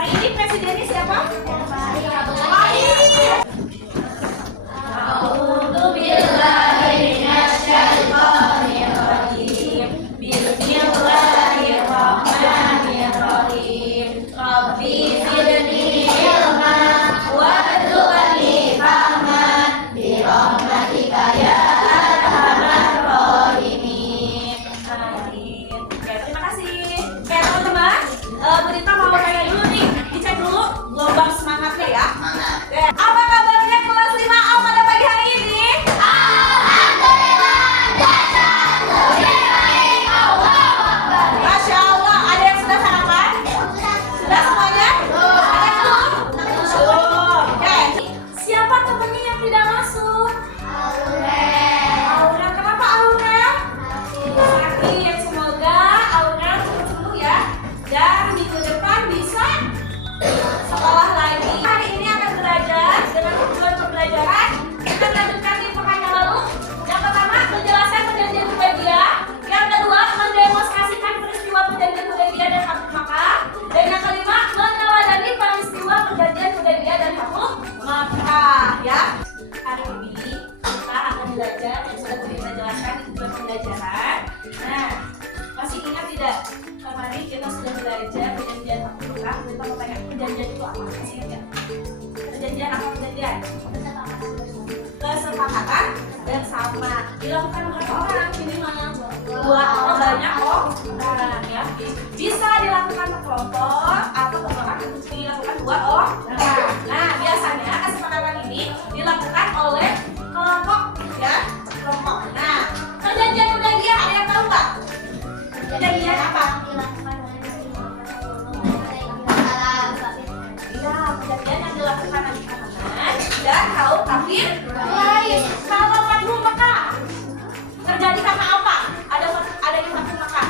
Hari ini presidennya siapa? Apa kabarnya kelas 5A pada pagi hari ini? Masya Allah, ada yang sudah sarapan? Sudah semuanya? Ada yang belum? Belum. Oke. Siapa temennya yang tidak masuk? Aura. Kenapa Aura? Sakit. Semoga Aura cepat sembuh ya. Dan minggu depan bisa sekolah lagi. Hari ini akan belajar dengan tujuan pembelajaran. Kita lanjutkan di pekan yang lalu. Yang pertama, menjelaskan perjanjian Hudaybiyah. Yang kedua, mendemonstrasikan peristiwa perjanjian Hudaybiyah dan Fathu Makkah. Dan yang kelima, meneladani peristiwa perjanjian Hudaybiyah dan Fathu Makkah. Ya. Hari ini kita akan belajar yang sudah kita jelaskan di tujuan pembelajaran. Nah, masih ingat tidak? Kemarin kita sudah belajar perjanjian Fathu Makkah. Kita mau tanya perjanjian itu apa? Masih ingat nggak? Perjanjian apa perjanjian? Kesepakatan bersama. Dilakukan berapa orang? Minimal 2 atau banyak orang ya. Bisa dilakukan per kelompok atau dilakukan 2 orang. Nah, biasanya kesepakatan ini dilakukan oleh kelompok ya, kelompok. Nah, perjanjian Hudaybiyah ada yang tahu nggak? Perjanjian apa? Iya, perjanjian yang dilakukan Nabi Muhammad dan kaum kafir lain. Kalau Fathu Makkah terjadi karena apa? Adanya Fathu Makkah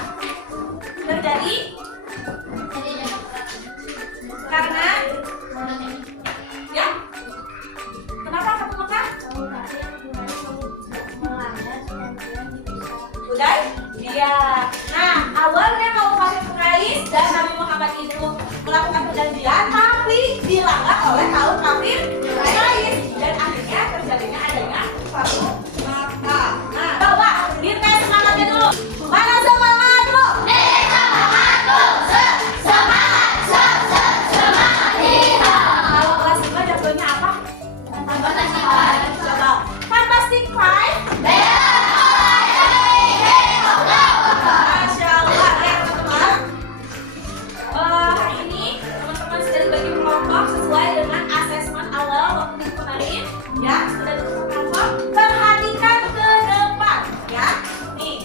terjadi karena ya. Kenapa Fathu Makkah? Hudaybiyah. Nah, awalnya kaum kafir Quraisy dan Nabi Muhammad itu melakukan perjanjian, tapi dilanggar oleh kaum kafir Quraisy dan akhirnya terjadinya adanya Fathu Makkah. Nah, coba dites semangatnya dulu. Mana semangat bu? Semangat bu. Semangat. Semangat. Kalau kelas 5 jagonya apa? Fantastic Five. Coba. Fantastic Five. Masya Allah ya teman-teman. Hari ini teman-teman sudah dibagi kelompok sesuai dengan asesmen awal waktu minggu kemarin. Ya, sudah dibagi kelompok. Perhatikan ke depan ya. Nih,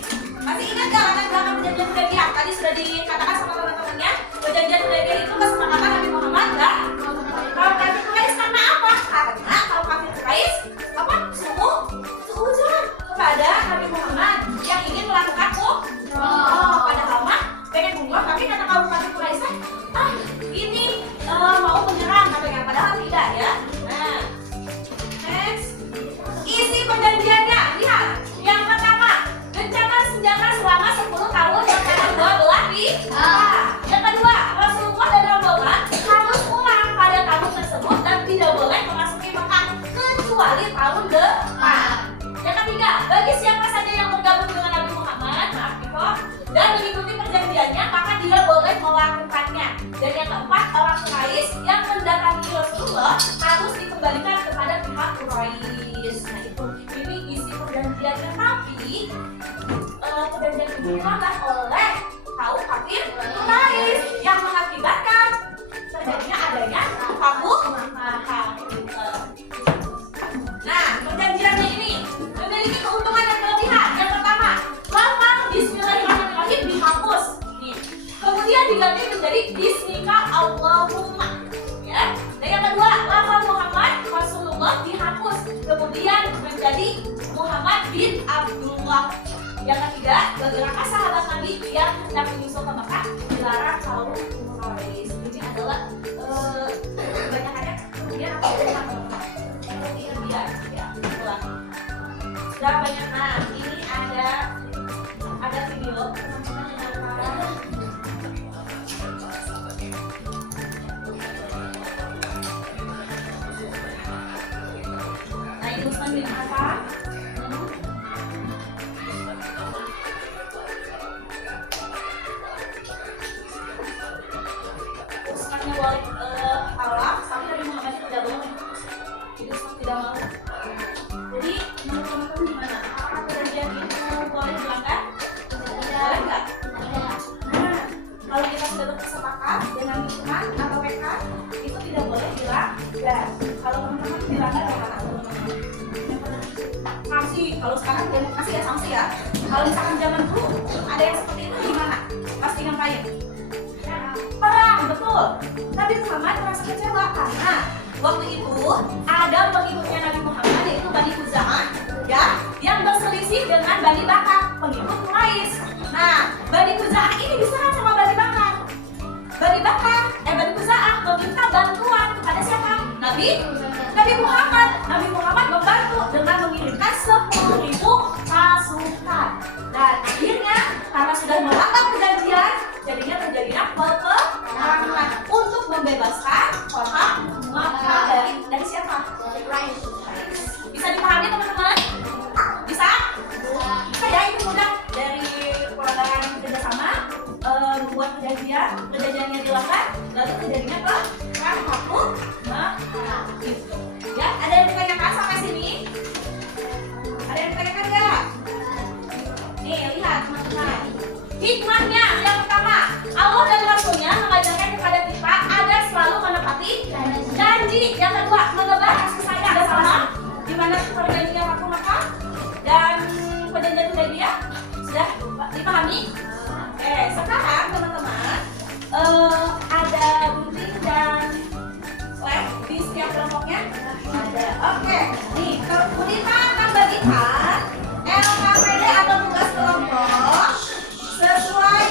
masih ingat gak latar perjanjian Hudaybiyah? Tadi sudah dikatakan sama teman-temannya. Perjanjian Hudaybiyah itu kesepakatan Nabi Muhammad dan kaum kafir Quraisy karena apa? Karena kaum kafir Quraisy apa? Suudzon kepada Nabi Muhammad yang ingin melakukan padahal mah pengen umroh, tapi kata kaum kafir Quraisy ini mau menyerang katanya, padahal tidak ya. Nah, next, isi perjanjiannya lihat. Yang pertama, gencatan senjata selama 10 tahun yang kedua belah pihak. Yang kedua, Rasulullah dan rombongan harus pulang pada tahun tersebut dan tidak boleh memasuki Mekah kecuali tahun depan. Yang ketiga, bagi siapa saja yang bergabung dengan Nabi Muhammad, dan mengikuti perjanjiannya, maka dia boleh melakukannya. Dan yang keempat, orang Quraisy yang mendatangi Rasulullah harus dikembalikan kepada pihak Quraisy. Nah itu, ini isi perjanjiannya, tapi perjanjian ini dilanggar oleh kaum kafir Quraisy yang mengakibatkan terjadinya adanya Fathu Makkah. Nah, perjanjiannya ini memiliki keuntungan dan kelebihan. Yang pertama, lafaz Bismillahirrahmanirrahim dihapus. Nih. Kemudian diganti menjadi Bismika Allahumma. Ya. Dan yang kedua, lafaz Muhammad Rasulullah dihapus. Kemudian menjadi Muhammad bin Abdullah. Yang ketiga, beberapa sahabat Nabi yang hendak menyusul ke Mekah dilarang kaum Quraisy. Ini adalah kebanyakannya kemudian apa? Ya, ulang. Sudah banyak. Nah, ini ada video teman-teman yang boleh talak, tapi Nabi Muhammad itu tidak boleh. Itu tidak mau. Jadi menurut teman-teman gimana? Apakah perjanjian itu boleh dilanggar? Boleh nggak? Nah, kalau kita sudah bersepakat dengan lingkungan atau rekan, itu tidak boleh dilanggar. Kalau teman-teman dilanggar bagaimana? Sanksi. Kalau sekarang demokrasi ya sanksi ya. Kalau misalkan zaman dulu ada yang seperti itu gimana? Pasti ngapain? Perang, betul. Nabi Muhammad merasa kecewa karena waktu itu ada pengikutnya Nabi Muhammad yaitu Bani Khuza'ah ya, yang berselisih dengan Bani Bakar, pengikut Quraisy. Nah, Bani Khuza'ah ini diserang sama Bani Bakar. Bani Khuza'ah meminta bantuan kepada siapa? Nabi Muhammad. Nabi Muhammad membantu dengan mengirimkan 10.000 pasukan. Dan akhirnya karena sudah melanggar perjanjian, jadinya terjadinya peperangan untuk membebaskan kota Makkah dari siapa? Bisa dipahami teman-teman? Bisa? Bisa ya, itu mudah. Dari pelanggaran kerjasama, membuat perjanjiannya dilanggar, lalu terjadinya perang Makkah. Ya, ada yang ditanyakan sampai sini? Ada yang ditanyakan nggak? Nih, lihat teman-teman. Hikmahnya yang pertama, Allah dan Rasulnya mengajarkan kepada kita agar selalu menepati janji. Yang kedua, menebar kasih sayang sama gimana perjanjian waktu Makkah dan perjanjian Hudaybiyah. Sudah dipahami? Sekarang teman-teman, ada gunting dan lem di setiap kelompoknya ada. Oke, nih kita akan bagikan LKPD atau tugas kelompok sesuai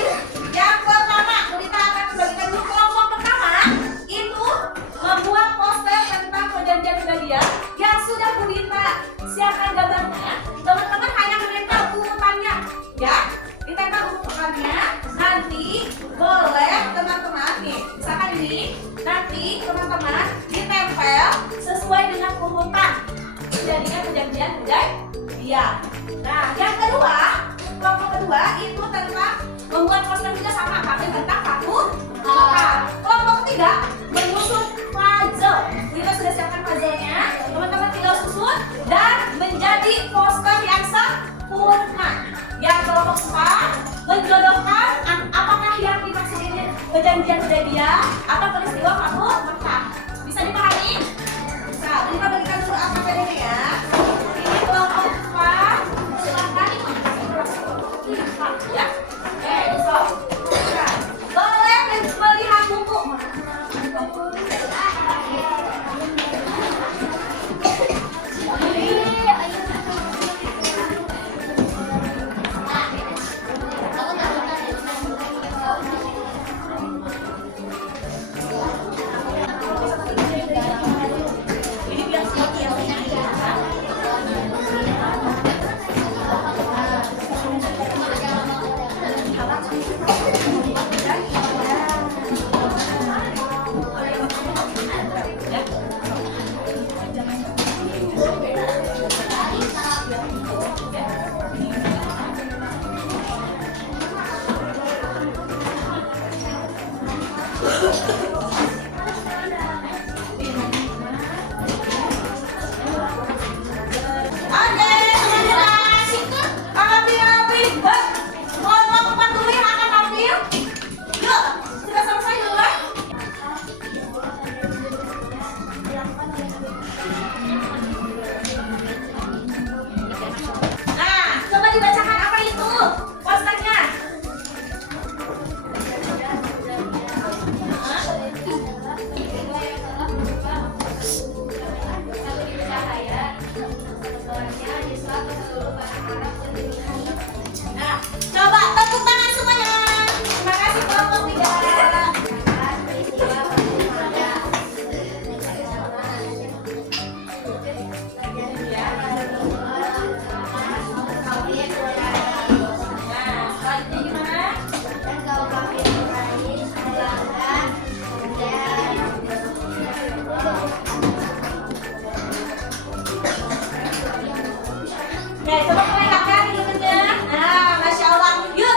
yang pertama. Kita akan membagikan dulu kelompok pertama itu membuat poster tentang perjanjian Hudaybiyah yang sudah Budita siapkan gambarnya. Teman-teman hanya menempel urutannya ya, ditempel urutannya. Nanti boleh teman-teman nih, misalkan ini nanti teman-teman ditempel sesuai dengan urutan jadinya perjanjian Hudaybiyah. Nah, yang kedua, kelompok kedua itu tentang membuat poster juga sama, tapi tentang Fathu Makkah. Kelompok ketiga menyusun puzzle. Kita sudah siapkan puzzle-nya, teman-teman tinggal susun dan menjadi poster yang sempurna. Yang kelompok 4 menjodohkan apakah yang dimaksud ini perjanjian Hudaybiyah atau peristiwa Fathu Makkah. Bisa dipahami? Bisa. Kita berikan dulu LKPD-nya ya. Ini kelompok 4. Silakan. Ya. So. Boleh melihat buku. Coba kalian lihat ini. Nah, Masya Allah. Yuk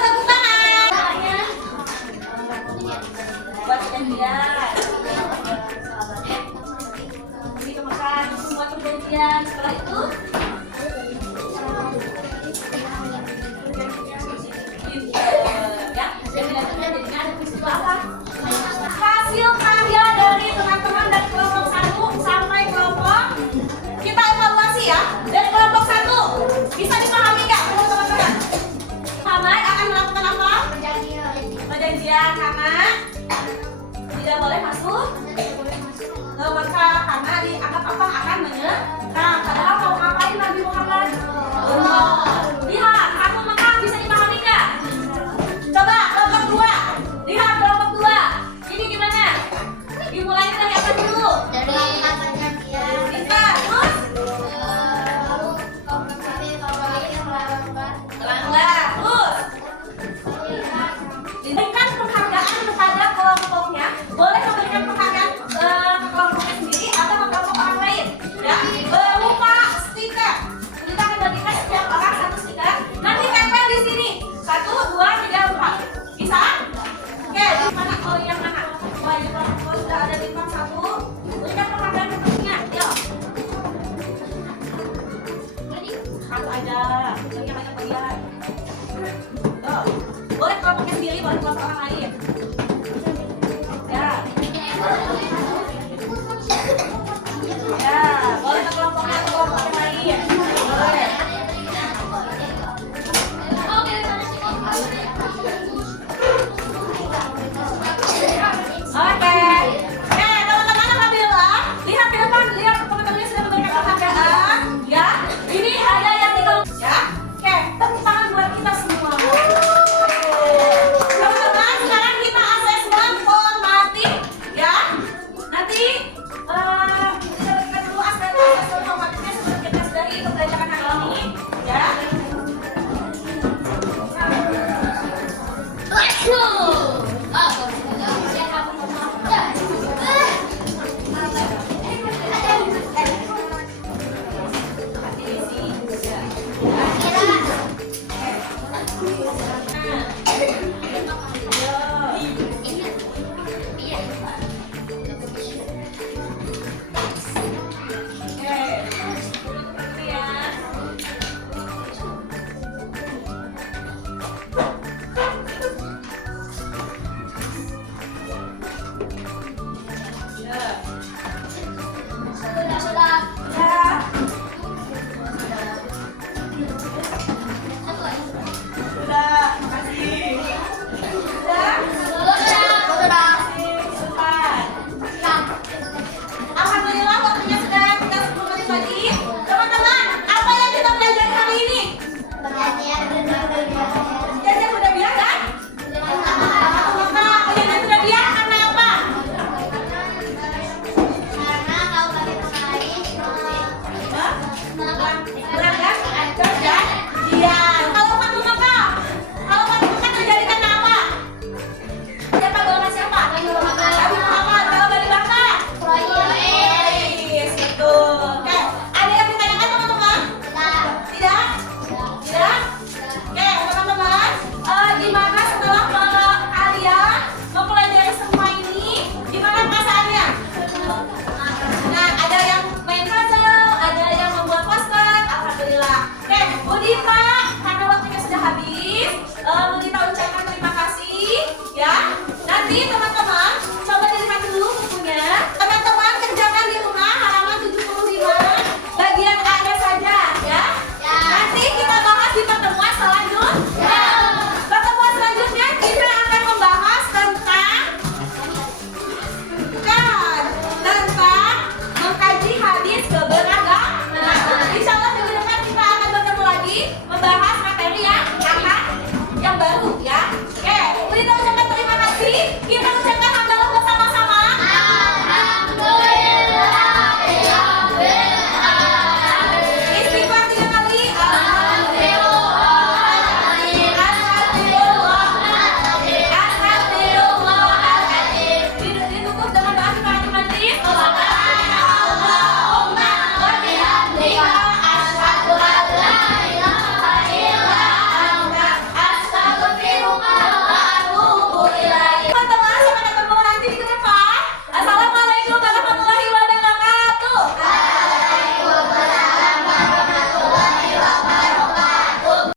karena dianggap apa akan menyerang. Padahal mau ngapain Nabi Muhammad? Lihat, kamu Mekah bisa dipahami nggak? Coba kelompok 2. Lihat kelompok 2. Ini gimana? Dimulai dari apa dulu? Dari katanya dia. Bisa, terus? Pelan-pelan, terus? Diberikan penghargaan kepada kelompoknya. Boleh memberikan penghargaan ke kelompoknya sendiri atau ke kelompok orang lain. Ya, berupa stiker. Kita akan bagikan setiap orang satu stiker. Nanti tempel di sini. 1, 2, 3, 4. Bisa? Oke, di mana? Oh, yang mana? Oh, di kelompok sudah ada di kelompok 1. Berikan penghargaan kelompoknya. Yuk. Satu aja. Bagi banyak bagian. Tuh. Boleh kelompoknya sendiri, boleh kelompok orang lain. Ya. Ya, boleh ke kelompoknya atau kelompok yang lain. Boleh. Oke. Teman-teman apabila lihat ke depan, lihat teman-temannya sudah memberikan penghargaan. Ya, ini ada yang itu. Ya. Oke, tepuk tangan buat kita semua. Teman-teman, sekarang kita asesmen formatif. Ya. Nanti kita berikan dulu asesmen formatifnya sebelum kita sudahi pembelajaran hari ini. Ya. Alhamdulillah waktunya sudah kita 10 menit lagi. Teman-teman, apa yang kita pelajari hari ini? Perjanjian Hudaybiyah kan? Maka perjanjian Hudaybiyah karena apa? Melanggar perjanjian. Kalau Fatu Mekah, terjadi karena apa? Siapa golongan siapa? Nabi Muhammad. Kalau Bani Bakar? Quraisy. Itu. Oke. Ada yang ditanyakan teman-teman? Tidak? Tidak? Oke, teman-teman. Gimana setelah kalian mempelajari semua ini? Gimana perasaannya? Nah, ada yang main puzzle, ada yang membuat poster. Alhamdulillah. Oke, Budi Pak, karena waktunya sudah habis, Budi Pak ucapkan terima kasih. Ya, nanti teman-teman coba dilihat dulu bukunya. Teman-teman kerjakan di rumah halaman 75 bagian A-nya saja, ya. Nanti kita bahas di pertemuan selanjutnya. Pertemuan selanjutnya kita akan membahas tentang mengkaji hadis keberagaman. Insya Allah minggu depan kita akan bertemu lagi membahas materi yang baru, ya.